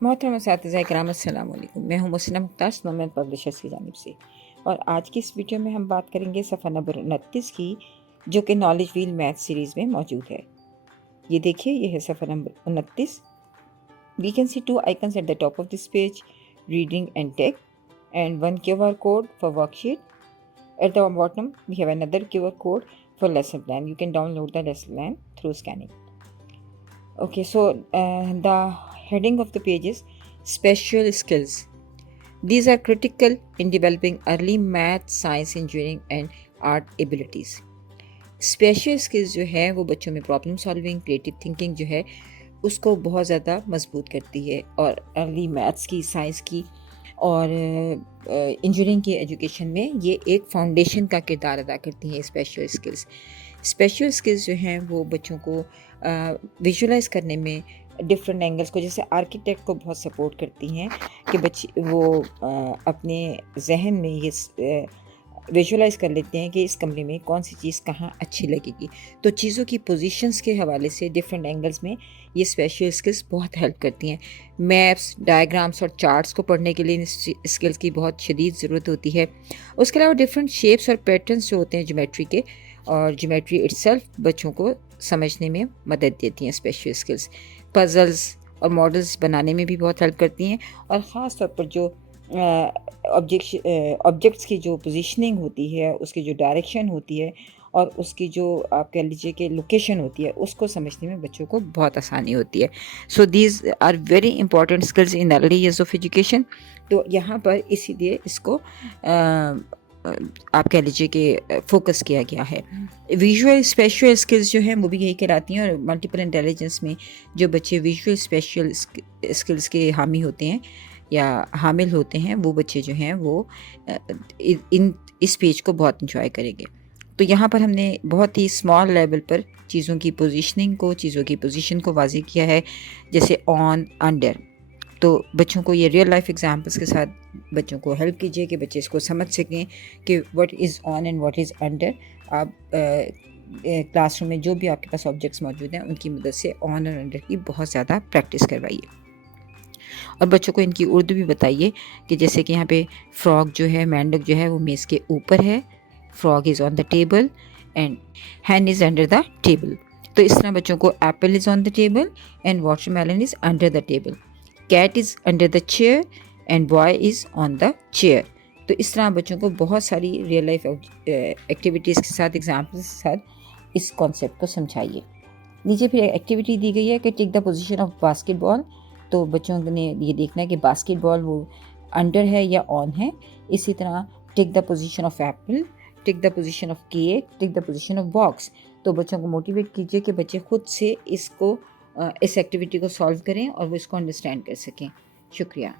मोहतरम असातिज़ा इकराम अस्सलाम वालेकुम। मैं हूँ मुहसिना मुख्तार स्नोमैन पब्लिशर्स की जानिब से, और आज की इस वीडियो में हम बात करेंगे सफ़ा नंबर 29 की, जो कि नॉलेज व्हील मैथ सीरीज़ में मौजूद है। ये देखिए, ये है सफ़ा number 29। We can see 2 icons at the top of this page, reading and tech, and one QR code for worksheet. At the bottom we have another QR code for lesson plan. You can download the lesson plan through scanning. Okay, so the heading of the page is special skills. These are critical in developing early math, science, engineering and art abilities. Special skills जो है वो बच्चों में problem solving, creative thinking जो है उसको बहुत ज़्यादा मजबूत करती है, और अर्ली मैथ्स की, साइंस की और इंजीनियरिंग की एजुकेशन में ये एक फाउंडेशन का किरदार अदा करती हैं स्पेशल स्किल्स। स्पेशल स्किल्स जो हैं वो बच्चों को विजुलाइज करने में डिफरेंट एंगल्स को, जैसे आर्किटेक्ट को बहुत सपोर्ट करती हैं कि बच्चे वो अपने जहन में ये विजुलाइज कर लेते हैं कि इस कमरे में कौन सी चीज़ कहाँ अच्छी लगेगी। तो चीज़ों की पोजीशंस के हवाले से डिफरेंट एंगल्स में ये स्पेशल स्किल्स बहुत हेल्प करती हैं। मैप्स, डायग्राम्स और चार्ट्स को पढ़ने के लिए इन स्किल्स की बहुत शदीद ज़रूरत होती है। उसके अलावा डिफरेंट शेप्स और पैटर्न्स जो होते हैं ज्योमेट्री के, और ज्योमेट्री इटसेल्फ बच्चों को समझने में मदद देती हैं स्पेशल स्किल्स। पजल्स और मॉडल्स बनाने में भी बहुत हेल्प करती हैं, और ख़ास तौर पर जो ऑब्जेक्ट्स की जो पोजीशनिंग होती है, उसकी जो डायरेक्शन होती है और उसकी जो आप कह लीजिए कि लोकेशन होती है, उसको समझने में बच्चों को बहुत आसानी होती है। So these are very important skills in early years of education. तो यहाँ पर इसीलिए इसको आप कह लीजिए कि फोकस किया गया है। विजुअल स्पेशल स्किल्स जो हैं वो भी यही कहलाती हैं, और मल्टीपल इंटेलिजेंस में जो बच्चे विजुअल स्पेशल स्किल्स के हामी होते हैं या हामिल होते हैं, वो बच्चे जो हैं वो इस पेज को बहुत इंजॉय करेंगे। तो यहाँ पर हमने बहुत ही स्मॉल लेवल पर चीज़ों की पोजीशनिंग को, चीज़ों की पोजीशन को वाज़ेह किया है, जैसे ऑन, अंडर। तो बच्चों को ये रियल लाइफ एग्जांपल्स के साथ बच्चों को हेल्प कीजिए कि बच्चे इसको समझ सकें कि what is on and what is under. आप क्लासरूम में जो भी आपके पास ऑब्जेक्ट्स मौजूद हैं उनकी मदद से ऑन और अंडर की बहुत ज़्यादा प्रैक्टिस करवाइए, और बच्चों को इनकी उर्दू भी बताइए कि जैसे कि यहाँ पे फ्रॉग जो है, मेंढक जो है वो मेज़ के ऊपर है, frog is on the table and hen is under the table. तो इस तरह बच्चों को apple is on the table and watermelon is under the table, cat is under the chair and boy is on the chair. तो इस तरह बच्चों को बहुत सारी रियल लाइफ एक्टिविटीज़ के साथ, एग्जाम्पल्स के साथ इस कॉन्सेप्ट को समझाइए। नीचे फिर एक्टिविटी दी गई है कि take the position of basketball. तो बच्चों ने ये देखना है कि बास्केटबॉल वो अंडर है या ऑन है। इसी तरह take the position of apple, take the position of cake, take the position of box. तो बच्चों को मोटिवेट कीजिए कि बच्चे खुद से इसको इस एक्टिविटी को सॉल्व करें और वो इसको अंडरस्टैंड कर सकें। शुक्रिया।